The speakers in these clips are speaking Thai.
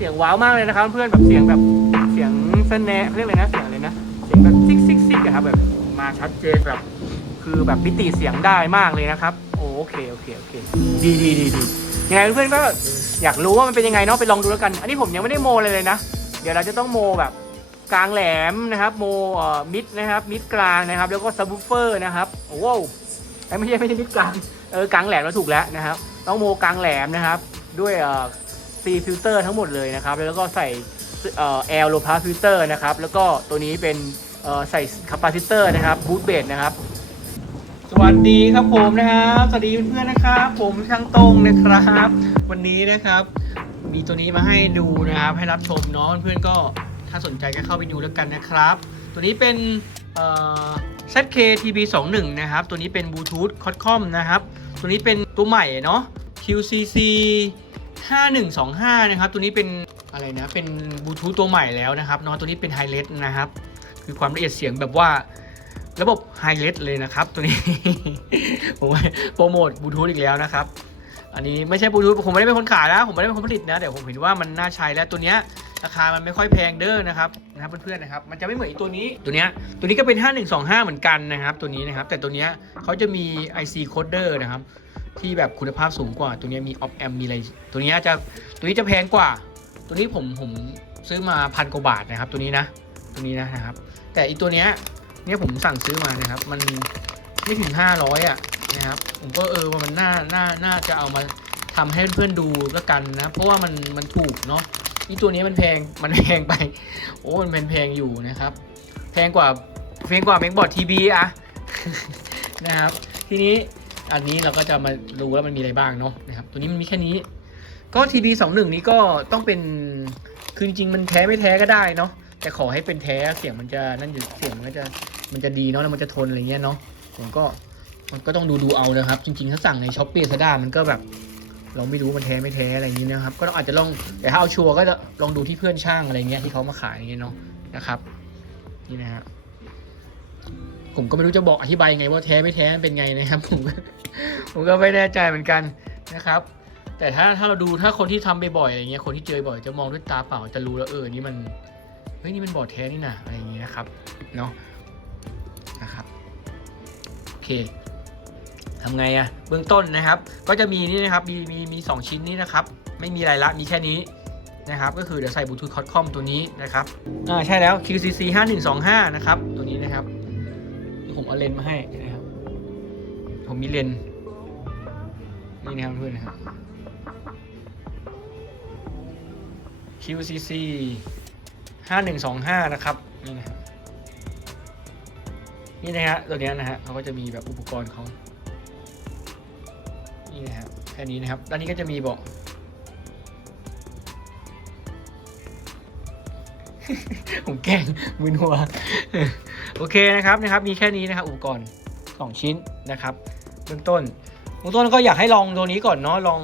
สียงว้าวมากเลยนะครับ เพื่อนแบบเสียงแบบเสียงสแนร์เขาเรียกอะไรนะเสียงอะไรนะเสียงแบบซิกซิกซิกอะครับแบบมาชัดเจนแบบคือแบบมิติเสียงได้มากเลยนะครับ โอเคโอเคโอเคดีดีดีดียังไงเพื่อนก็อยากรู้ว่ามันเป็นยังไงเนาะไปลองดูแล้วกัน อันนี้ผมยังไม่ได้โมเลยเลยนะ เดี๋ยวเราจะต้องโมแบบกลางแหลมนะครับ โมเอ่อมิดนะครับมิดกลางนะครับ แล้วก็ซับวูเฟอร์นะครับโอ้โหเอ้ไม่ใช่ไม่ใช่มิดกลางเออกลางแหลมเราถูกแล้วนะครับ ต้องโมกลางแหลมนะครับ ด้วย ซีฟิลเตอร์ทั้งหมดเลยนะครับ แล้วก็ใส่แอลโลพาฟิลเตอร์นะครับ แล้วก็ตัวนี้เป็นใส่คาปาซิเตอร์นะครับบูทเบสนะครับ สวัสดีครับผมนะครับ สวัสดีเพื่อนๆนะครับ ผมช่างตรงนะครับ วันนี้นะครับ มีตัวนี้มาให้ดูนะครับ ให้รับชมเนาะเพื่อนๆก็ถ้าสนใจก็เข้าไปดูแล้วกันนะครับ ตัวนี้เป็นเอ่อ ZK TB21 นะครับ ตัวนี้เป็นบลูทูธคอ d คอมนะครับ ตัวนี้เป็นตัวใหม่เนาะ QCC 5125 นะครับ ตัวนี้เป็นอะไรนะ เป็นบลูทูธตัวใหม่แล้วนะครับเนาะตัวนี้เป็นไฮเลสนะครับ คือความละเอียดเสียงแบบว่าระบบไฮเลสเลยนะครับ ตัวนี้ ผมโปรโมทบลูทูธอีกแล้วนะครับ อันนี้ไม่ใช่บลูทูธผมไม่ได้เป็นคนขายนะ ผมไม่ได้เป็นคนผลิตนะแต่ผมเห็นว่ามันน่าใช้แล้วตัวเนี้ยราคามันไม่ค่อยแพงเด้อนะครับนะครับเพื่อนๆนะครับมันจะไม่เหมือนตัวนี้ตัวเนี้ยตัวนี้ก็เป็น 5125 เหมือนกันนะครับ ตัวนี้นะครับ แต่ตัวเนี้ยเขาจะมี IC coder นะครับ ที่แบบคุณภาพสูงกว่า ตัวนี้มี op amp มีอะไร ตัวนี้จะตัวนี้จะแพงกว่า ตัวนี้ผมผมซื้อมาพันกว่าบาทนะครับ ตัวนี้นะ ตัวนี้นะครับ แต่อีตัวเนี้ยเนี่ยผมสั่งซื้อมานะครับ มันไม่ถึง500อะนะครับ ผมก็เออว่ามันน่าน่าน่าจะเอามาทำให้เพื่อนๆดูแล้วกันนะ เพราะว่ามันมันถูกเนาะนี่ตัวนี้มันแพงมันแพงไป โอ้มันเป็นแพงอยู่นะครับ แพงกว่าแพงกว่าแมงบอดทีบีอะนะครับ ทีนี้ อันนี้เราก็จะมาดูว่ามันมีอะไรบ้างเนาะนะครับ ตัวนี้มันมีแค่นี้ ก็ทีบีสองหนึ่งนี้ก็ต้องเป็น คือจริงๆมันแท้ไม่แท้ก็ได้เนาะ แต่ขอให้เป็นแท้เสียงมันจะนั่นอยู่เสียงมันก็จะมันจะดีเนาะแล้วมันจะทนอะไรเงี้ยเนาะ ผมก็มันก็ต้องดูดูเอานะครับ จริงๆถ้าสั่งในช้อปปี้ซาด้ามันก็แบบ เราไม่รู้มันแท้ไม่แท้อะไรอย่างนี้นะครับ ก็ต้องอาจจะลองแต่ถ้าเอาชัวร์ก็จะลองดูที่เพื่อนช่างอะไรเงี้ยที่เขามาขายอย่างเงี้ยเนาะนะครับ นี่นะฮะผมก็ไม่รู้จะบอกอธิบายยังไงว่าแท้ไม่แท้เป็นไงนะครับผม ผมก็ไม่แน่ใจเหมือนกันนะครับ แต่ถ้าถ้าเราดูถ้าคนที่ทำบ่อยๆอะไรเงี้ยคนที่เจอบ่อยจะมองด้วยตาเปล่าจะรู้แล้วเออนี่มันเฮ้ยนี่มันบอร์ดแท้นี่นะอะไรอย่างเงี้ยนะครับเนาะนะครับโอเคทำไงอะเบื้องต้นนะครับ ก็จะมีนี่นะครับมีมีมีสองชิ้นนี้นะครับ ไม่มีอะไรละมีแค่นี้นะครับก็คือเดี๋ยวใส่บลูทูธคอ d คอมตัวนี้นะครับอ่าใช่แล้ว QCC 5125 นะครับ ตัวนี้นะครับ ผมเอาเลนมาให้นะ ผมมีเลนนี่นะครับเพื่อนนะครับ QCC 5125 นะครับ นี่นะครับนี่นะฮะตัวนี้นะฮะเขาก็จะมีแบบอุปกรณ์เขานี่นะครับแค่นี้นะครับ ด้านนี้ก็จะมีบอกผมแกล้งมือหัว โอเคนะครับนะครับ มีแค่นี้นะครับอุปกรณ์สองชิ้นนะครับ เบื้องต้นเบื้องต้นก็อยากให้ลองตัวนี้ก่อนเนาะลอง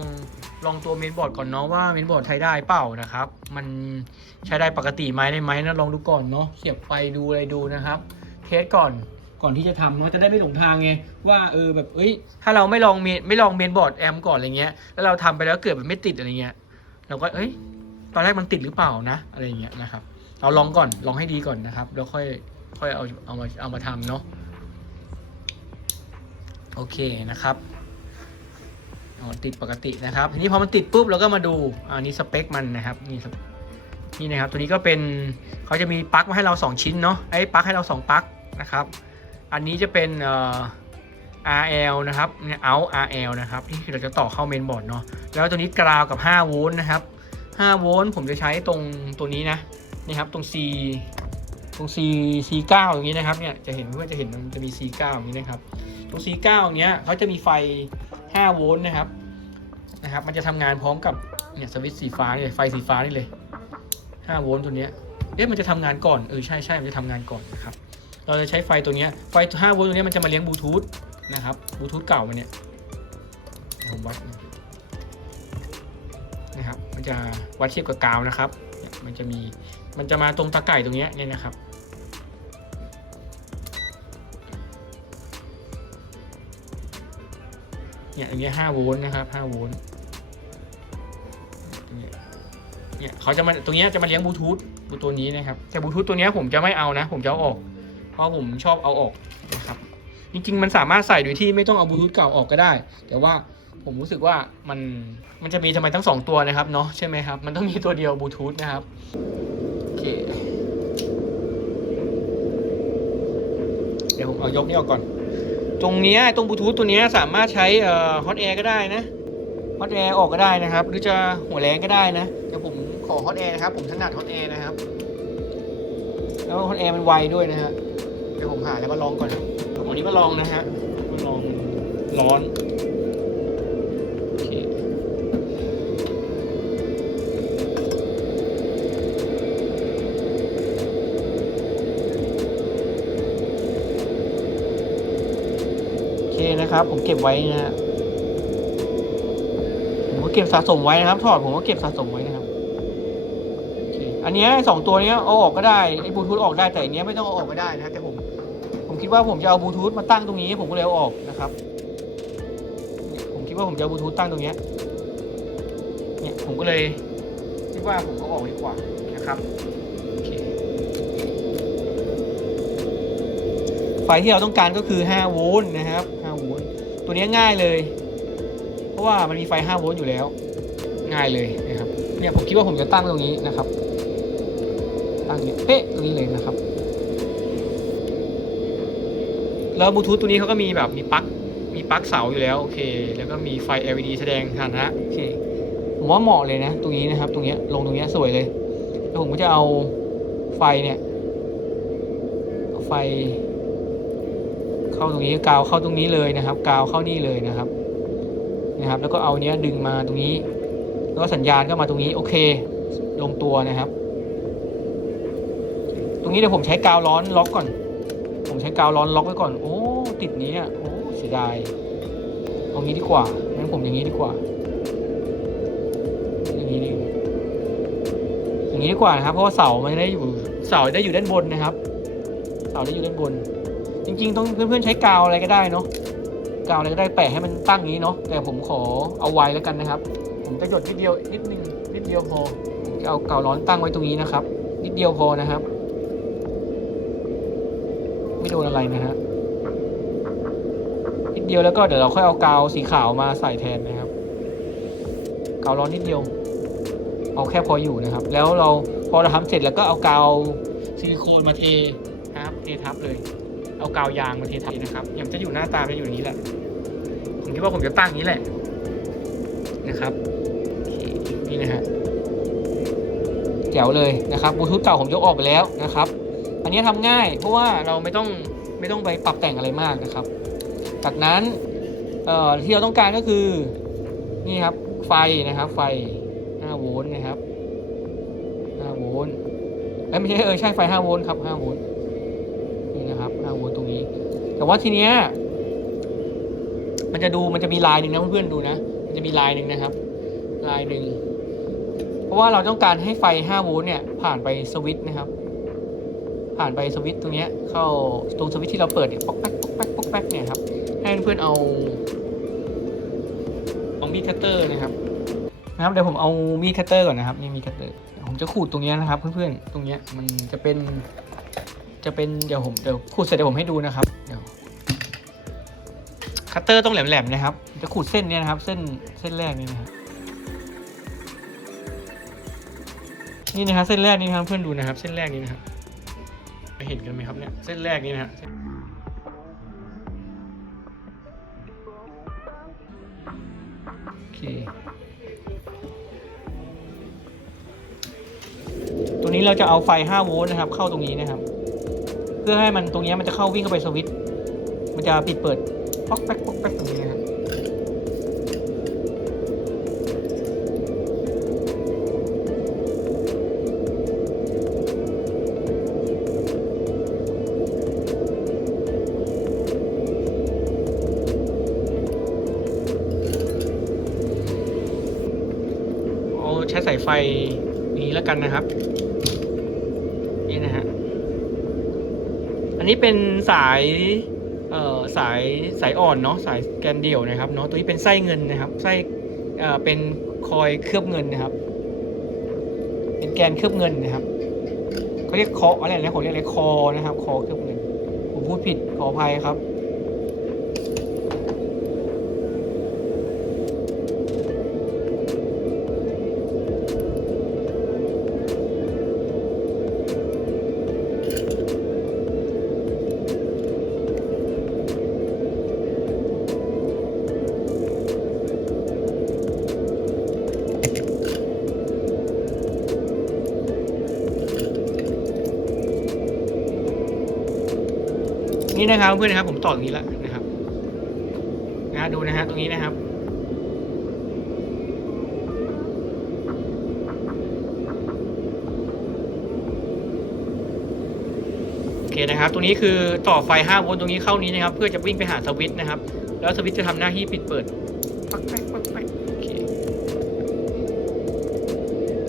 ลองตัวเมนบอร์ดก่อนเนาะว่าเมนบอร์ดใช้ได้เปล่านะครับ มันใช้ได้ปกติไหมได้ไหมนะลองดูก่อนเนาะเสียบไฟดูอะไรดูนะครับเทสก่อนก่อนที่จะทำเนาะจะได้ไม่หลงทางไงว่าเออแบบเอ้ยถ้าเราไม่ลองเมนไม่ลองเมนบอร์ดแอมก่อนอะไรเงี้ยแล้วเราทำไปแล้วเกิดมันไม่ติดอะไรเงี้ยเราก็เอ้ยตอนแรกมันติดหรือเปล่านะ อะไรเงี้ยนะครับ เราลองก่อนลองให้ดีก่อนนะครับ แล้วค่อยค่อยเอาเอามาเอามาทำเนาะ โอเคนะครับอ๋อติดปกตินะครับทีนี้พอมันติดปุ๊บเราก็มาดูอันนี้สเปคมันนะครับนี่นี่นะครับ ตัวนี้ก็เป็นเขาจะมีปลั๊กมาให้เรา 2 ชิ้นเนาะไอ้ปลั๊กให้เรา 2ปลั๊กนะครับ อันนี้จะเป็นเอ่อ RL นะครับเนี่ย out RL นะครับที่คือเราจะต่อเข้าเมนบอร์ดเนาะแล้วตัวนี้กราวกับ5โวลต์นะครับ5โวลต์ผมจะใช้ตรงตัวนี้นะนี่ครับตรง C ตรง C C9 อย่างนี้นะครับเนี่ยจะเห็นเพื่อนจะเห็นมันจะมี C9 อย่างนี้นะครับ ตรง C9 เนี้ยเขาจะมีไฟ 5 โวลต์นะครับนะครับ มันจะทำงานพร้อมกับเนี่ยสวิตช์สีฟ้านี่เลยไฟสีฟ้านี่เลย 5 โวลต์ตัวเนี้ยเอ๊ะมันจะทำงานก่อนเออใช่ใช่มันจะทำงานก่อนนะครับเราจะใช้ไฟตัวเนี้ยไฟ 5 โวลต์ตัวเนี้ยมันจะมาเลี้ยงบลูทูธนะครับบลูทูธเก่ามันเนี่ยผมวัดนะครับ มันจะวัดเทียบกับกาวนะครับเนี่ยมันจะมี มันจะมาตรงตะไก่ตรงเนี้ยเนี่ยนะครับ เนี่ยอย่างเงี้ย5โวลต์นะครับ5โวลต์เนี่ยเขาจะมาตรงเนี้ยจะมาเลี้ยงบลูทูธตัวนี้นะครับแต่บลูทูธตัวเนี้ยผมจะไม่เอานะ ผมจะเอาออก เพราะผมชอบเอาออกนะครับจริงๆมันสามารถใส่โดยที่ไม่ต้องเอาบลูทูธเก่าออกก็ได้ แต่ว่าผมรู้สึกว่ามันมันจะมีทำไมทั้งสองตัวนะครับเนาะใช่ไหมครับมันต้องมีตัวเดียวบลูทูธนะครับโอเคเดี๋ยวผมเอายกนี่ออกก่อน ตรงเนี้ยตรงบลูทูธตัวเนี้ยสามารถใช้เอ่อฮอตแอร์ก็ได้นะฮอตแอร์ออกก็ได้นะครับ หรือจะหัวแรงก็ได้นะเดี๋ยวผมขอฮอตแอร์นะครับ ผมถนัดฮอตแอร์นะครับ แล้วฮอตแอร์มันไวด้วยนะฮะเดี๋ยวผมหาแล้วมาลองก่อนเอาอันนี้มาลองนะฮะมาลองร้อน นะครับ ผมเก็บไว้นะฮะผมก็เก็บสะสมไว้นะครับ ถอดผมก็เก็บสะสมไว้นะครับอันนี้สองตัวนี้เอาออกก็ได้ไอ้บลูทูธออกได้แต่อันนี้ไม่ต้องเอาออกก็ได้นะแต่ผม ผมคิดว่าผมจะเอาบลูทูธมาตั้งตรงนี้ ผมก็เลยเอาออกนะครับ ผมคิดว่าผมจะเอาบลูทูธตั้งตรงนี้เนี่ยผมก็เลยคิดว่าผมเอาออกดีกว่านะครับไฟที่เราต้องการก็คือ 5 โวลต์นะครับ ตัวนี้ง่ายเลย เพราะว่ามันมีไฟ 5 โวลต์อยู่แล้ว ง่ายเลยนะครับ เนี่ยผมคิดว่าผมจะตั้งตรงนี้นะครับ ตั้งเนี่ยเป๊ะตรงนี้เลยนะครับ แล้วบลูทูธตัวนี้เขาก็มีแบบมีปลั๊ก มีปลั๊กเสาอยู่แล้วโอเค แล้วก็มีไฟ LED แสดงฐานะโอเค ผมว่าเหมาะเลยนะ ตรงนี้นะครับ ตรงนี้ลงตรงนี้สวยเลย แล้วผมก็จะเอาไฟเนี่ยไฟ เข้าตรงนี้กาวเข้าตรงนี้เลยนะครับ กาวเข้านี่เลยนะครับนะครับ แล้วก็เอาเนี้ยดึงมาตรงนี้ แล้วก็สัญญาณก็มาตรงนี้โอเค ลงตัวนะครับ ตรงนี้เดี๋ยวผมใช้กาวร้อนล็อกก่อน ผมใช้กาวร้อนล็อกไว้ก่อน โอ้ติดนี้อะโอ้เสียดายเอางี้ดีกว่างั้นผมอย่างนี้ดีกว่า อย่างนี้ดีอย่างนี้ดีกว่านะครับ เพราะว่าเสามันได้อยู่เสาได้อยู่ด้านบนนะครับ เสาได้อยู่ด้านบน จริงๆต้องเพื่อนๆใช้กาวอะไรก็ได้เนาะกาวอะไรก็ได้แปะให้มันตั้งอย่างนี้เนาะแต่ผมขอเอาไว้แล้วกันนะครับ ผมจะหยดนิดเดียวนิดนึงนิดเดียวพอจะเอากาวร้อนตั้งไว้ตรงนี้นะครับ นิดเดียวพอนะครับ ไม่โดนอะไรนะฮะนิดเดียวแล้วก็เดี๋ยวเราค่อยเอากาวสีขาวมาใส่แทนนะครับกาวร้อนนิดเดียว เอาแค่พออยู่นะครับ แล้วเราพอเราทำเสร็จแล้วก็เอากาวซิลิโคนมาเทนะครับเททับเลย เอากาวยางมาเททับนะครับยังจะอยู่หน้าตาจะอยู่อย่างนี้แหละ ผมคิดว่าผมจะตั้งนี้แหละนะครับนี่นะฮะแจ๋วเลยนะครับบลูทูธเก่าผมยกออกไปแล้วนะครับ อันนี้ทำง่าย เพราะว่าเราไม่ต้องไม่ต้องไปปรับแต่งอะไรมากนะครับ จากนั้นที่เราต้องการก็คือนี่ครับไฟนะครับ ไฟ5โวลต์นะครับ5โวลต์เอ้ไม่ใช่เออใช่ไฟ5โวลต์ครับ5โวลต์ วลต์ตรงนี้ แต่ว่าทีเนี้ยมันจะดูมันจะมีลายหนึ่งนะเพื่อนๆดูนะ มันจะมีลายหนึ่งนะครับ ลายหนึ่งเพราะว่าเราต้องการให้ไฟ 5 โวลต์เนี่ยผ่านไปสวิตช์นะครับ ผ่านไปสวิตช์ตรงเนี้ยเข้าตรงสวิตช์ที่เราเปิดเนี่ยป๊อกแป๊กป๊อกแป๊กป๊อกแป๊กเนี่ยครับให้เพื่อนๆเอาเอามีดคัตเตอร์นะครับนะครับเดี๋ยวผมเอามีดคัตเตอร์ก่อนนะครับนี่มีดคัตเตอร์ผมจะขูดตรงเนี้ยนะครับ เพื่อนๆตรงเนี้ยมันจะเป็น จะเป็นเดี๋ยวผมเดี๋ยวขูดเสร็จเดี๋ยวผมให้ดูนะครับเดี๋ยวคัตเตอร์ต้องแหลมๆนะครับ จะขูดเส้นเนี้ยนะครับ เส้นเส้นแรกนี่นะครับนี่นะครับเส้นแรกนี่ครับเพื่อนดูนะครับ เส้นแรกนี้นะครับเห็นกันไหมครับเนี่ยเส้นแรกนี้นะฮะโอเคตัวนี้เราจะเอาไฟ 5 โวลต์นะครับ เข้าตรงนี้นะครับ พื่อให้มันตรงนี้มันจะเข้าวิ่งเข้าไปสวิตช์มันจะปิดเปิดป๊อกแป๊กป๊อกแป๊กตรงนี้นะครับเอาใช้สายไฟนี้แล้วกันนะครับ นี่นะฮะ อั นนี้เป็นสายเอ่อสายสายอ่อนเนาะสายแกนเดี่ยวนะครับเนาะตัวนี้เป็นไส้เงินนะครับไส้เอ่อเป็นคอยเคลือบเงินนะครับ เป็นแกนเคลือบเงินนะครับเขาเรียกคออะไรนะผมเรียกอะไรคอนะครับ คอเคลือบเงินผมพูดผิดขออภัยครับ นะครับเพื่อนนะครับ ผมต่อตรงนี้แล้วนะครับนะฮะดูนะฮะตรงนี้นะครับโอเคนะครับ ตรงนี้คือต่อไฟ 5 โวลต์ตรงนี้เข้านี้นะครับ เพื่อจะวิ่งไปหาสวิตช์นะครับ แล้วสวิตช์จะทำหน้าที่ปิดเปิดปักแป๊กปักแป๊กโอเค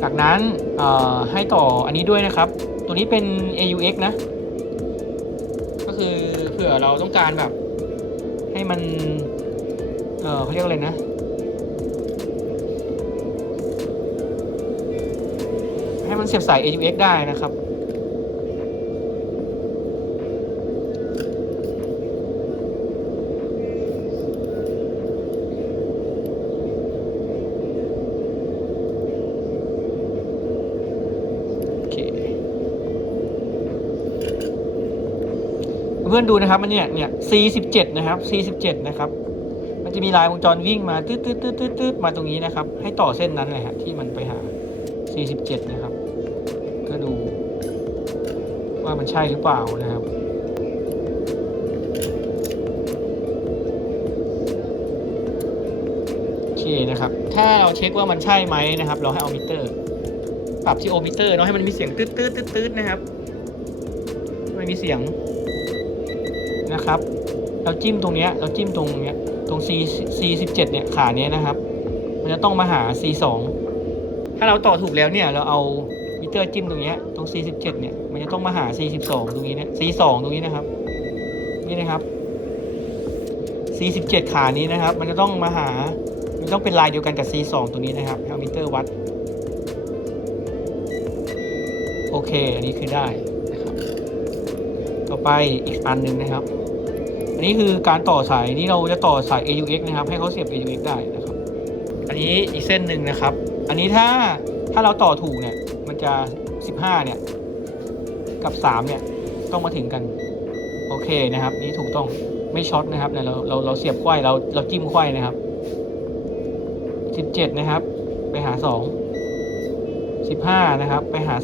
จากนั้นเอ่อให้ต่ออันนี้ด้วยนะครับ ตัวนี้เป็น AUX นะ ก็คือ ผื่อเราต้องการแบบ ให้มัน เออเขาเรียกอะไรนะ ให้มันเสียบสาย AUX ได้นะครับ พื่อนดูนะครับ มันเนี่ยเนี่ย C17 นะครับ C17 นะครับ มันจะมีลายวงจรวิ่งมาตืดตืดตืดตืดตืดมาตรงนี้นะครับ ให้ต่อเส้นนั้นเลยฮะที่มันไปหา C17 นะครับ ก็ดู ว่ามันใช่หรือเปล่านะครับโอเคนะครับ ถ้าเราเช็คว่ามันใช่ไหมนะครับ เราให้เอามิเตอร์ ปรับที่โอมิเตอร์เนาะให้มันมีเสียงตืดตืดตืดตืดนะครับไม่มีเสียง นะครับ เราจิ้มตรงเนี้ยเราจิ้มตรงเนี้ยตรง C C 1 7 เนี่ยขาเนี้ยนะครับ มันจะต้องมาหา C 2 ถ้าเราต่อถูกแล้วเนี่ยเราเอามิเตอร์จิ้มตรงเนี้ยตรง C 1 7 เนี่ยมันจะต้องมาหา C 1 2 ตรงนี้เนี่ย C 2 ตรงนี้นะครับนี่นะครับ C 1 7 ขานี้นะครับ มันจะต้องมาหามันต้องเป็นลายเดียวกันกับ C 2ตรงนี้นะครับให้เอามิเตอร์วัดโอเค อันนี้คือได้นะครับ ต่อไปอีกอันหนึ่งนะครับ อันนี้คือการต่อสายนี่เราจะต่อสาย AUX นะครับ ให้เขาเสียบ AUX ได้นะครับ อันนี้อีกเส้นหนึ่งนะครับ อันนี้ถ้าถ้าเราต่อถูกเนี่ย มันจะ 15 เนี่ย กับ 3 เนี่ย ต้องมาถึงกัน โอเคนะครับ นี่ถูกต้องไม่ช็อตนะครับเนี่ยเราเราเราเสียบไขว้เราเราจิ้มไขว้นะครับ 17 นะครับ ไปหา 2 15 นะครับ ไปหา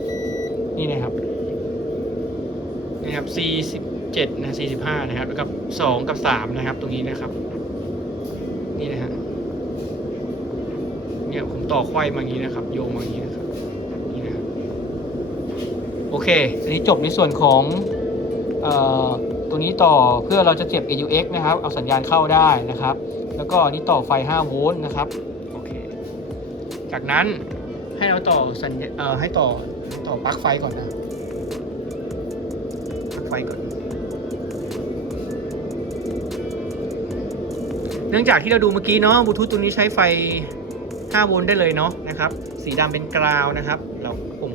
3 นี่นะครับนะครับ 7นะ45 นะครับแล้วกับ 2 กับ 3 นะครับ ตรงนี้นะครับ นี่นะฮะเนี่ยผมต่อไขว้มาอย่างนี้นะครับ โยงมาอย่างนี้นะครับนี่นะครับโอเคอันนี้จบในส่วนของเอ่อตรงนี้ต่อเพื่อเราจะเจ็บ AUX นะครับ เอาสัญญาณเข้าได้นะครับ แล้วก็อันนี้ต่อไฟ 5 โวลต์นะครับโอเคจากนั้นให้เราต่อสัญญาเอ่อให้ต่อต่อปลั๊กไฟก่อนนะป นเนื่องจากที่เราดูเมื่อกี้เนาะบลูทูธตัวนี้ใช้ไฟ 5 โวลต์ได้เลยเนาะนะครับ สีดำเป็นกราวนะครับ เราผม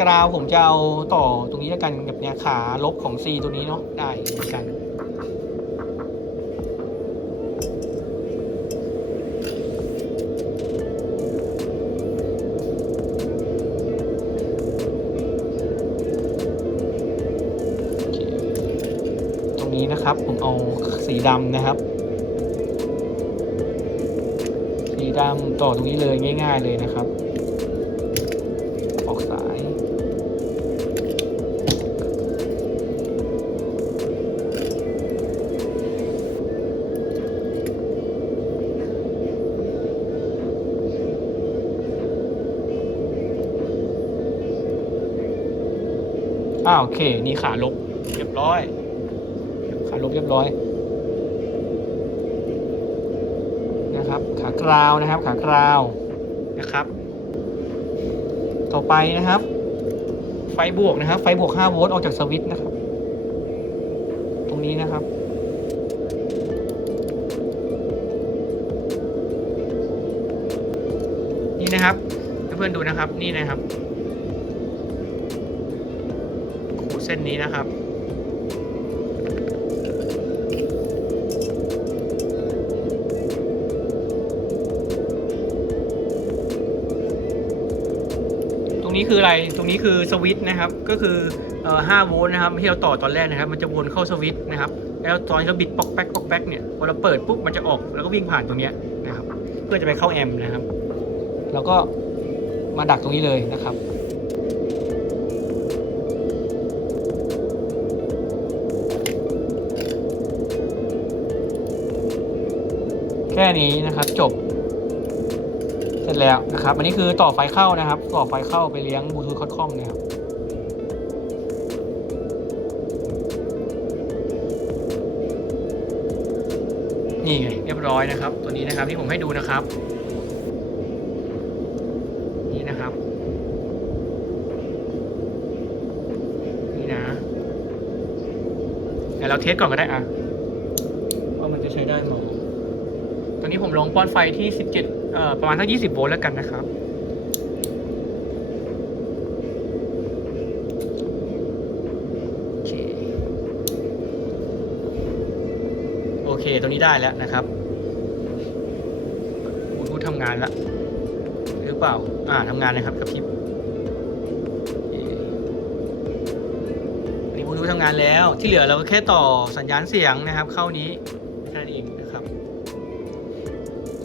กราวผมจะเอาต่อตรงนี้แล้วกันกับเนี่ยขาลบของ C ตัวนี้เนาะได้เหมือนกันตรงนี้นะครับผมเอาสีดำนะครับ สีดำต่อตรงนี้เลยง่าย ๆ เลยนะครับ ออกสายอ่าโอเค นี่ขาลบเรียบร้อย ขาลบเรียบร้อย นะครับ ขากราวนะครับ ขากราวนะครับ ต่อไปนะครับ ไฟบวกนะครับ ไฟบวก5โวลต์ออกจากสวิตช์นะครับ ตรงนี้นะครับนี่นะครับเพื่อนๆดูนะครับนี่นะครับขูดเส้นนี้นะครับ รงนี้คืออะไร ตรงนี้คือสวิตช์นะครับ ก็คือ5โวลต์นะครับที่เราต่อตอนแรกนะครับ มันจะวนเข้าสวิตช์นะครับ แล้วตอนที่เราบิดป๊อกแป๊กป๊อกแป๊กเนี่ย พอเราเปิดปุ๊บ มันจะออก แล้วก็วิ่งผ่านตรงนี้นะครับ เพื่อจะไปเข้าแอมป์นะครับ แล้วก็มาดักตรงนี้เลยนะครับแค่นี้นะครับจบ ร็จแล้วนะครับอันนี้คือต่อไฟเข้านะครับ ต่อไฟเข้าไปเลี้ยงบลูทูธคอดคอมนะครับนี่ไงเรียบร้อยนะครับ ตัวนี้นะครับที่ผมให้ดูนะครับ นี่นะครับ นี่นะเดี๋ยวเราเทสก่อนก็ได้อะว่ามันจะใช้ได้ไหมตอนนี้ผมลงป้อนไฟที่ 17 เอ่อประมาณสัก20 โวลต์แล้วกันนะครับ โอเค โอเค ตัวนี้ได้แล้วนะครับบูทูธทำงานแล้วหรือเปล่า อ่าทำงานนะครับกับพริบอันนี้บลูทูธทำงานแล้ว ที่เหลือเราก็แค่ต่อสัญญาณเสียงนะครับ เข้านี้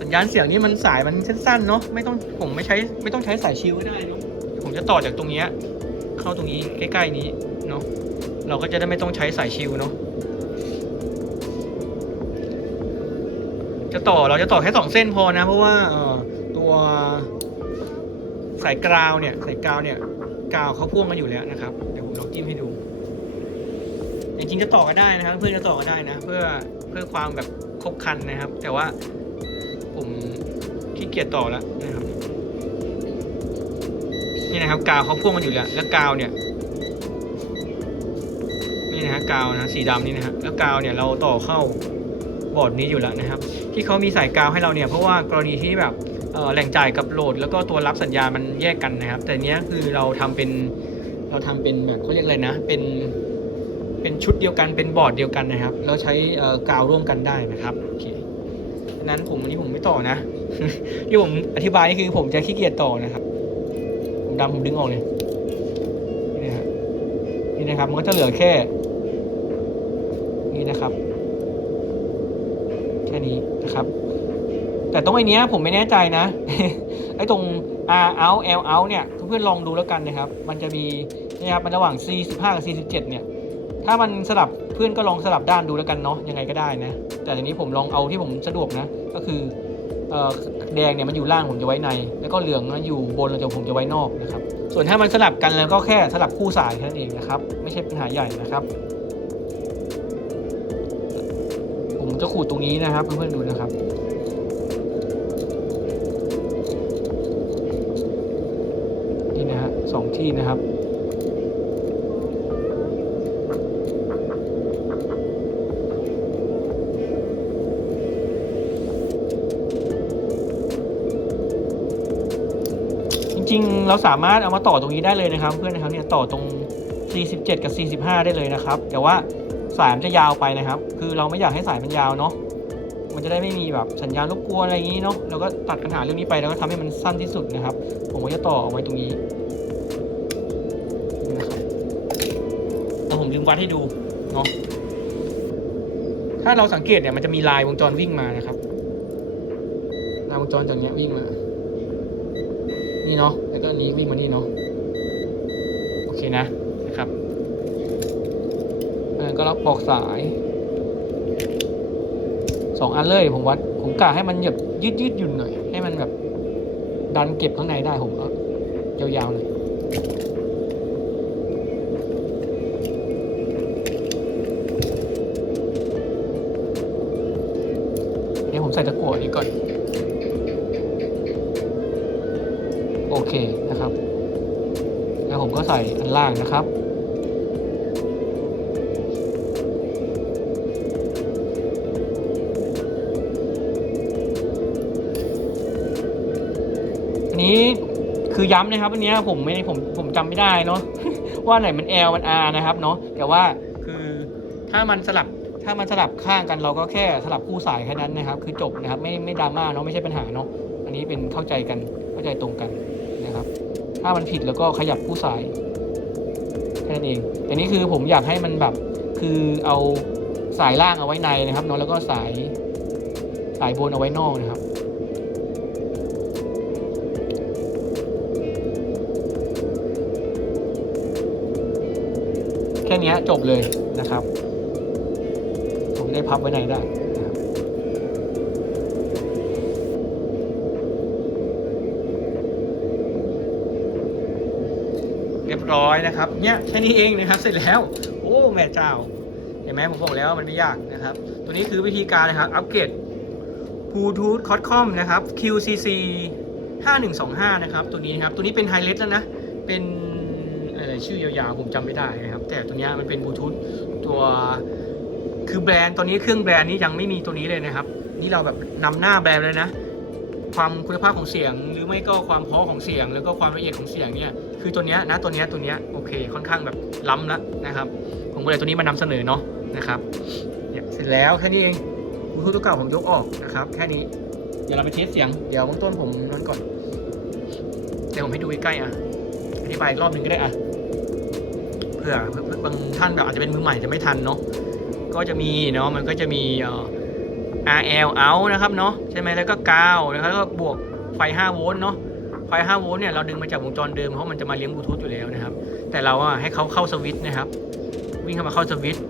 ญญาณเสียงนี่มันสายมันสั้นๆเนาะไม่ต้องผมไม่ใช้ไม่ต้องใช้สายชิวก็ได้เนาะผมจะต่อจากตรงเนี้ยเข้าตรงนี้ใกล้ๆนี้เนาะเราก็จะได้ไม่ต้องใช้สายชิวเนาะจะต่อเราจะต่อแค่สองเส้นพอนะ เพราะว่าตัวสายกราวเนี่ยสายกราวเนี่ยกาวเขาพ่วงกันอยู่แล้วนะครับเดี๋ยวผมลองจิ้มให้ดูจริงๆจะต่อก็ได้นะครับ เพื่อนจะต่อก็ได้นะ เพื่อเพื่อความแบบครบคันนะครับ แต่ว่า ขี้เกียจต่อแล้วนะครับนี่นะครับกาวเขาพ่วงกันอยู่แล้ว แล้วกาวเนี่ยนี่นะฮะกาวนะสีดำนี่นะฮะแล้วกาวเนี่ยเราต่อเข้าบอร์ดนี้อยู่แล้วนะครับ ที่เขามีสายกาวให้เราเนี่ยเพราะว่ากรณีที่แบบแหล่งจ่ายกับโหลด แล้วก็ตัวรับสัญญามันแยกกันนะครับ แต่เนี้ยคือเราทำเป็นเราทำเป็นแบบเขาเรียกอะไรนะ เป็นเป็นชุดเดียวกันเป็นบอร์ดเดียวกันนะครับ แล้วใช้กาวร่วมกันได้นะครับโอเคดังนั้นผมอันนี้ผมไม่ต่อนะ ที่ผมอธิบายนี่คือผมจะขี้เกียจต่อนะครับ ผมดำผมดึงออกเลยนี่นะฮะนี่นะครับ มันก็จะเหลือแค่ นี่นะครับ แค่นี้นะครับ แต่ตรงไอ้นี้ผมไม่แน่ใจนะไอ้ตรง R out L out เนี่ยเพื่อนๆลองดูแล้วกันนะครับ มันจะมีนี่ครับมันระหว่าง C 15กับ C 17เนี่ย ถ้ามันสลับเพื่อนก็ลองสลับด้านดูแล้วกันเนาะยังไงก็ได้นะ แต่ทีนี้ผมลองเอาที่ผมสะดวกนะ ก็คือ แดงเนี่ยมันอยู่ล่างผมจะไว้ใน แล้วก็เหลืองนะอยู่บนเราจะผมจะไว้นอกนะครับ ส่วนถ้ามันสลับกันแล้วก็แค่สลับคู่สายแค่นั้นเองนะครับ ไม่ใช่ปัญหาใหญ่นะครับ ผมจะขูดตรงนี้นะครับเพื่อนๆดูนะครับนี่นะฮะสองที่นะครับ เราสามารถเอามาต่อตรงนี้ได้เลยนะครับ เพื่อนนะครับเนี่ยต่อตรง 47 กับ 45 ได้เลยนะครับ แต่ว่าสายมันจะยาวไปนะครับ คือเราไม่อยากให้สายมันยาวเนาะมันจะได้ไม่มีแบบสัญญาณรบกวนอะไรอย่างนี้เนาะเราก็ตัดปัญหาเรื่องนี้ไปแล้วก็ทำให้มันสั้นที่สุดนะครับ ผมก็จะต่อเอาไว้ตรงนี้นี่นะครับแล้วผมลืมวัดให้ดูเนาะถ้าเราสังเกตเนี่ยมันจะมีลายวงจรวิ่งมานะครับลายวงจรจากเนี้ยวิ่งมา นี่เนาะ นี้วิ่งมานี่เนาะโอเคนะนะครับอ่าก็รับปลอกสายสองอันเลยผมวัดผมกะให้มันแบบยืดยืดหยุ่นหน่อย ให้มันแบบดันเก็บข้างในได้ผมก็ยาวๆเลย ล่างนะครับ อันนี้คือย้ำนะครับวันนี้ผมไม่ผมผมจำไม่ได้เนาะว่าไหนมัน L มัน R นะครับเนาะแต่ว่าคือถ้ามันสลับถ้ามันสลับข้างกันเราก็แค่สลับคู่สายแค่นั้นนะครับ คือจบนะครับไม่ไม่ดราม่าเนาะไม่ใช่ปัญหาเนาะอันนี้เป็นเข้าใจกันเข้าใจตรงกันนะครับ ถ้ามันผิดแล้วก็ขยับคู่สาย แค่นั้นเองแต่นี่คือผมอยากให้มันแบบคือเอาสายล่างเอาไว้ในนะครับเนาะแล้วก็สายสายบนเอาไว้นอกนะครับแค่นี้จบเลยนะครับ ผมได้พับไว้ในได้ นะครับเนี่ยแค่นี้เองนะครับเสร็จแล้ว โอ้แม่เจ้าเห็นไหมผมบอกแล้วมันไม่ยากนะครับ ตัวนี้คือวิธีการนะครับอัปเกรด Bluetooth c o d c o m นะครับ QCC 5125 นะครับ ตัวนี้นะครับ ตัวนี้เป็นไฮเล t แล้วนะ เป็นอะไรชื่อยาวๆ ผมจำไม่ได้นะครับ แต่ตัวนี้มันเป็นบลูทูธตัวคือแบรนด์ตอนนี้เครื่องแบรนด์นี้ยังไม่มีตัวนี้เลยนะครับ นี่เราแบบนำหน้าแบรนด์เลยนะ ความคุณภาพของเสียงหรือไม่ก็ความเพาะของเสียง แล้วก็ความละเอียดของเสียงเนี่ยคือตัวนี้นะตัวนี้ตัวนี้โอ เคค่อนข้างแบบล้ำแล้วนะครับ ผมก็เลยตัวนี้มานำเสนอเนาะนะครับเนี่ยเสร็จแล้วแค่นี้เองบลูทูธตัวเก่าผมยกออกนะครับ แค่นี้เดี๋ยวเราไปเทสเสียงเดี๋ยวเบื้องต้นผมนั้นก่อนเดี๋ยวผมให้ดูใกล้ๆอะอธิบายอีกรอบหนึ่งก็ได้อะเพื่อเพื่อเพื่อบางท่านแบบอาจจะเป็นมือใหม่จะไม่ทันเนาะก็จะมีเนาะมันก็จะมีเอ่อ RL out นะครับเนาะใช่ไหมแล้วก็กาวนะครับแล้วก็บวกไฟ 5 โวลต์เนาะ ไฟ5โวลต์เนี่ยเราดึงมาจากวงจรเดิมเพราะมันจะมาเลี้ยงบลูทูธอยู่แล้วนะครับ แต่เราอะให้เขาเข้าสวิตช์นะครับ วิ่งเข้ามาเข้าสวิตช์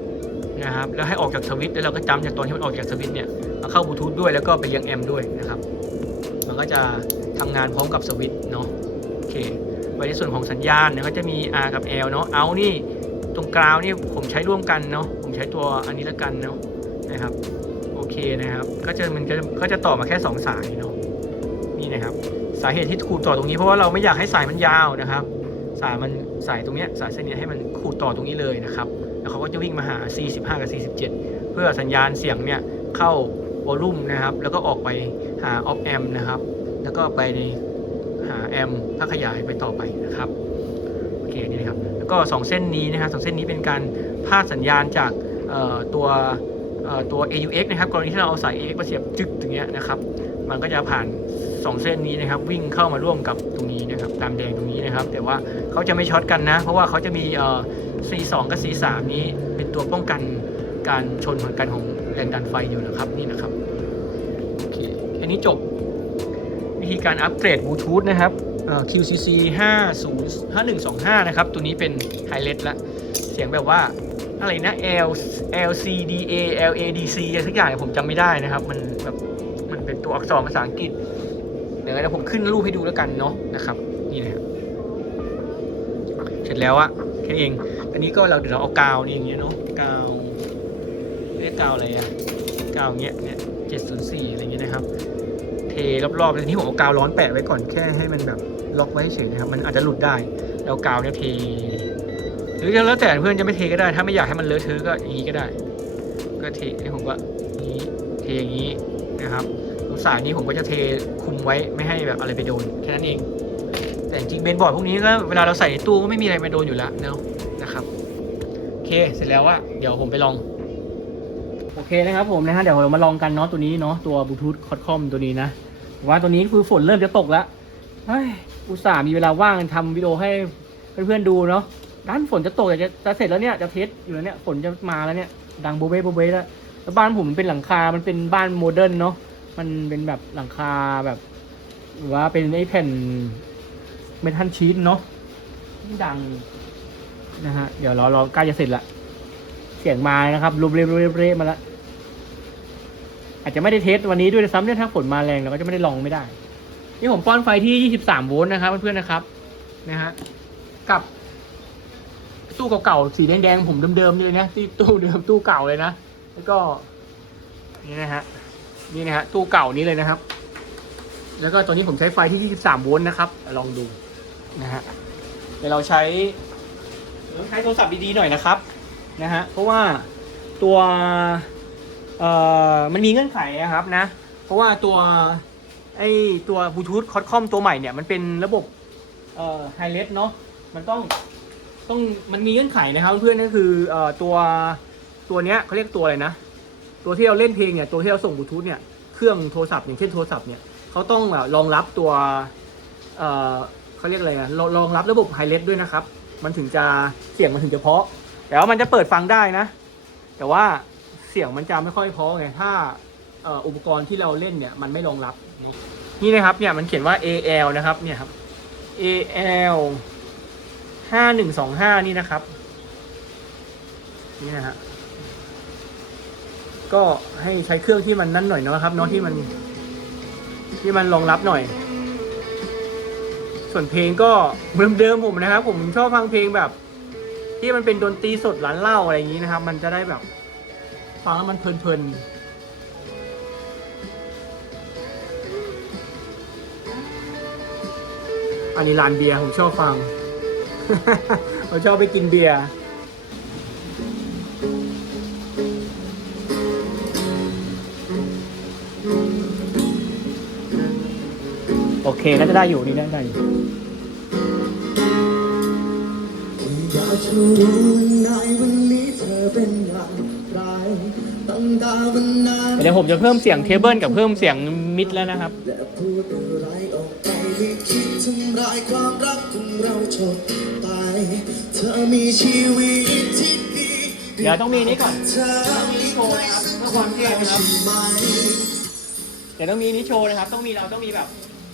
นะครับ แล้วให้ออกจากสวิตช์แล้วเราก็จำจากตอนที่มันออกจากสวิตช์เนี่ยมาเข้าบลูทูธด้วยแล้วก็ไปเลี้ยงแอมป์ด้วยนะครับ มันก็จะทำงานพร้อมกับสวิตช์เนาะโอเคไว้ในส่วนของสัญญาณเนี่ยก็จะมี R กับ L เนาะเอานี่ตรงกราวนี่ผมใช้ร่วมกันเนาะผมใช้ตัวอันนี้ละกันเนาะนะครับโอเคนะครับ ก็จะมันก็จะต่อมาแค่ 2 สายเนาะนี่นะครับ สาเหตุที่ขูดต่อตรงนี้เพราะว่าเราไม่อยากให้สายมันยาวนะครับ สายมันสายตรงเนี้ยสายเส้นนี้ให้มันขูดต่อตรงนี้เลยนะครับแล้วเขาก็จะวิ่งมาหา 45 กับ 47 เพื่อสัญญาณเสียงเนี่ยเข้าวอลลุ่มนะครับ แล้วก็ออกไปหาออฟแอมนะครับ แล้วก็ไปในหาแอมภาขยายไปต่อไปนะครับโอเคนี่นะครับแล้วก็ 2 เส้นนี้นะครับสองเส้นนี้เป็นการพาดสัญญาณจากตัวตัว AUX นะครับ กรณีที่เราเอาสาย AUX มาเสียบจึกอย่างเงี้ยนะครับ มันก็จะผ่าน 2 เส้นนี้นะครับ วิ่งเข้ามาร่วมกับตรงนี้นะครับตามแดงตรงนี้นะครับ แต่ว่าเขาจะไม่ช็อตกันนะ เพราะว่าเขาจะมีเอ่อ C2 กับ C3 นี้เป็นตัวป้องกันการชนเหมือนกันของแรงดันไฟอยู่นะครับนี่นะครับโอเคแค่นี้จบวิธีการอัปเกรดบลูทูธนะครับ QCC 50 5125 นะครับ ตัวนี้เป็นไฮเล t ละ เสียงแบบว่าอะไรนะ L LCDA LADC อะไรสักอย่างผมจำไม่ได้นะครับ มันแบบมันเป็นตัวอักษรภาษาอังกฤษ ดี๋ยวเราผมขึ้นรูปให้ดูแล้วกันเนาะนะครับ นี่นะครับเสร็จแล้วอะแค่นี้เอง อันนี้ก็เราเดี๋ยวเราเอากาวนี่อย่างเงี้ยเนาะกาวเรียกกาวอะไรอะกาวเงี้ยเนี่ย704อะไรเงี้ยนะครับ เทรอบๆเลยที่ผมเอากาวร้อนแปะไว้ก่อนแค่ให้มันแบบล็อกไว้เฉยนะครับ มันอาจจะหลุดได้แล้วกาวเนี่ยเท หรือจะแล้วแต่เพื่อนจะไม่เทก็ได้ ถ้าไม่อยากให้มันเลอะเทอะก็อย่างนี้ก็ได้ ก็เทนี่ผมก็นี้เทอย่างนี้นะครับ สายนี้ผมก็จะเทคุมไว้ไม่ให้แบบอะไรไปโดนแค่นั้นเอง แต่จริงเบนบอร์ดพวกนี้ก็เวลาเราใส่ในตู้ก็ไม่มีอะไรไปโดนอยู่แล้วเนาะนะครับโอเคเสร็จแล้วว่าเดี๋ยวผมไปลองโอเคนะครับผมนะฮะเดี๋ยวเรามาลองกันเนาะตัวนี้เนาะตัวบลูทูธคอดคอมตัวนี้นะว่าตัวนี้คือฝนเริ่มจะตกแล้วเฮ้ยอุตส่าห์มีเวลาว่างทำวิดีโอให้เพื่อนๆดูเนาะด้านฝนจะตกจะจะเสร็จแล้วเนี่ยจะเทสอยู่แล้วเนี่ยฝนจะมาแล้วเนี่ยดังโบเบ้โบเบ้แล้วแล้วบ้านผมมันเป็นหลังคา มันเป็นบ้านโมเดิร์นเนาะ มันเป็นแบบหลังคาแบบหรือว่าเป็นไอ้แผ่นเมทัลชีตเนาะดังนะฮะ เดี๋ยวรอรอใกล้จะเสร็จละ เสียงมานะครับรูปเรียบเรียบเรียมาแล้วอาจจะไม่ได้เทสวันนี้ด้วยซ้ำเนี่ยถ้าฝนมาแรงเราก็จะไม่ได้ลองไม่ได้ นี่ผมป้อนไฟที่ 23 โวลต์นะครับเพื่อนๆนะครับ นะฮะ กับตู้เก่าๆสีแดงๆผมเดิมๆเลยนะที่ตู้เดิมตู้เก่าเลยนะ แล้วก็ นี่นะฮะ นี่นะฮะตู้เก่านี้เลยนะครับ แล้วก็ตัวนี้ผมใช้ไฟที่ 23 โวลต์นะครับ ลองดูนะฮะเดี๋ยวเราใช้ใช้โทรศัพท์ดีๆหน่อยนะครับนะฮะเพราะว่าตัวเอ่อมันมีเงื่อนไขอะครับนะ เพราะว่าตัวไอตัวบลูทูธคอดคอมตัวใหม่เนี่ยมันเป็นระบบเอ่อไฮเลสเนาะมันต้องต้องมันมีเงื่อนไขนะครับเพื่อนๆก็คือเอ่อตัวตัวเนี้ยเขาเรียกตัวอะไรนะ ตัวที่เราเล่นเพลงเนี่ยตัวที่เราส่งบลูทูธเนี่ยเครื่องโทรศัพท์อย่างเช่นโทรศัพท์เนี่ยเขาต้องรองรับตัวเอ่อเขาเรียกอะไรนะรองรับระบบไฮเลสด้วยนะครับ มันถึงจะเสียงมันถึงจะเพาะแต่ว่ามันจะเปิดฟังได้นะ แต่ว่าเสียงมันจะไม่ค่อยเพาะไงถ้าอุปกรณ์ที่เราเล่นเนี่ยมันไม่รองรับนี่นะครับเนี่ยมันเขียนว่า AL นะครับเนี่ยครับ AL ห้าหนึ่งสองห้านี่นะครับ นี่นะฮะ ก็ให้ใช้เครื่องที่มันนั่นหน่อยเนาะครับเนาะที่มัน ที่มันรองรับหน่อย ส่วนเพลงก็เหมือนเดิมผมนะครับ ผมชอบฟังเพลงแบบ ที่มันเป็นดนตรีสดร้านเหล้าอะไรอย่างนี้นะครับ มันจะได้แบบฟังแล้วมันเพลินๆอันนี้ร้านเบียร์ผมชอบฟัง ผมชอบไปกินเบียร์ โอเคน่าจะได้อยู่นี่น่าจะได้อยู่อยากจะรู้ในวันนี้เธอเป็นอย่างไรตั้งตาวันนั้นเดี๋ยวผมจะเพิ่มเสียงเคเบิลกับเพิ่มเสียงมิดแล้วนะครับและพูดอะไรออกไปไม่คิดทำลายความรักของเราจบไปเธอมีชีวิตที่ดีเดี๋ยวต้องมีนี้ก่อนต้องมีโชว์นะครับเพื่อความเท่นะครับเดี๋ยวต้องมีนิโชว์นะครับ ต้องมีเราต้องมีแบบ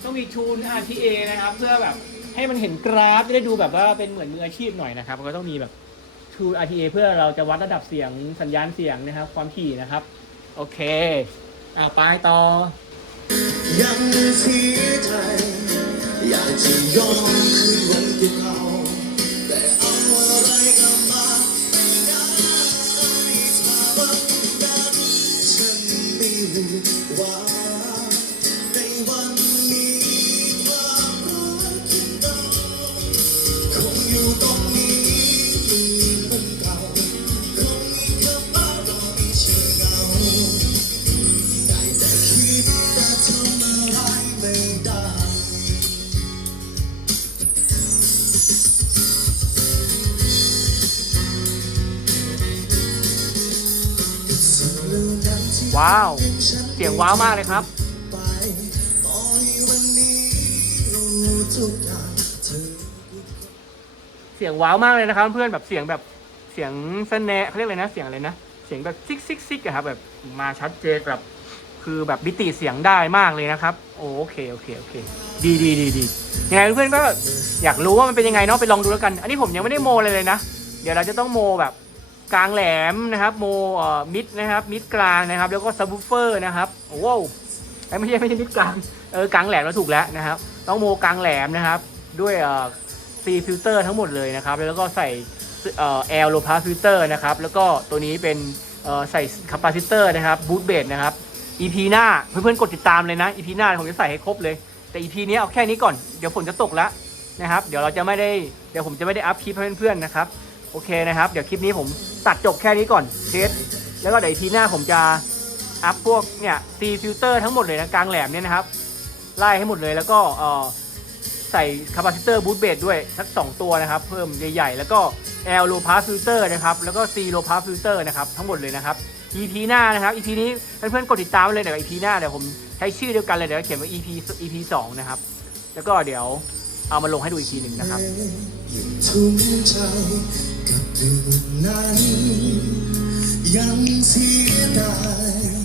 ต้องมีชูน RTA นะครับ เพื่อแบบให้มันเห็นกราฟจะได้ดูแบบว่าเป็นเหมือนมืออาชีพหน่อยนะครับก็ต้องมีแบบชูน RTA เพื่อเราจะวัดระดับเสียงสัญญาณเสียงนะครับ ความถี่นะครับ โอเคอ่าไปต่อ ยังเสียใจ อยากจะยอมคืนวันเก่เขา แต่เอาอะไรกลับมาไม่ได้ถ้าวันนั้นฉันไม่รู้ว่า ว้าว เสียงว้าวมากเลยครับ เสียงว้าวมากเลยนะครับเพื่อนแบบเสียงแบบเสียงสแนเขาเรียกอะไรนะเสียงอะไรนะเสียงแบบซิกซิกซิกอะครับแบบมาชัดเจนแบบคือแบบบิติเสียงได้มากเลยนะครับ โอเคโอเคโอเค ดีดีดีดียังไงเพื่อนก็อยากรู้ว่ามันเป็นยังไงเนาะไปลองดูแล้วกัน อันนี้ผมยังไม่ได้โมเลยเลยนะ เดี๋ยวเราจะต้องโมแบบ กลางแหลมนะครับ โมมิดนะครับ มิดกลางนะครับ แล้วก็ซับวูเฟอร์นะครับโอ้โหเอ้ไม่ใช่ไม่ใช่มิดกลางเออกลางแหลมเราถูกแล้วนะครับต้องโมกลางแหลมนะครับ ด้วยเอ่อซีฟิลเตอร์ทั้งหมดเลยนะครับ แล้วก็ใส่เอ่อแอลโลพาฟิลเตอร์นะครับ แล้วก็ตัวนี้เป็นเอ่อใส่คาปาซิเตอร์นะครับบูทเบสนะครับ EP หน้าเพื่อนๆกดติดตามเลยนะ EP หน้าผมจะใส่ให้ครบเลย แต่ EP นี้เอาแค่นี้ก่อนเดี๋ยวฝนจะตกแล้วนะครับ เดี๋ยวเราจะไม่ได้เดี๋ยวผมจะไม่ได้อัพคลิปให้เพื่อนๆนะครับ โอเคนะครับ เดี๋ยวคลิปนี้ผมตัดจบแค่นี้ก่อนเทสแล้วก็เดี๋ยว EP หน้าผมจะอัพพวกเนี่ยซีฟิลเตอร์ทั้งหมดเลยนะกลางแหลมเนี่ยนะครับ ไล่ให้หมดเลยแล้วก็เออใส่คาปาซิเตอร์บูทเบสด้วยสัก 2 ตัวนะครับ เพิ่มใหญ่ๆ แล้วก็ L low pass filter นะครับ แล้วก็ C low pass filter นะครับทั้งหมดเลยนะครับ EP หน้านะครับ EP นี้เพื่อนๆกดติดตามเลยเดี๋ยว EP หน้าเดี๋ยวผมใช้ชื่อเดียวกันเลยเดี๋ยวเขียนว่า EP EP 2 นะครับ แล้วก็เดี๋ยวเอามาลงให้ดูอีกทีหนึ่งนะครับ ยังทุ่มใจกับเรื่องนั้นยังเสียดาย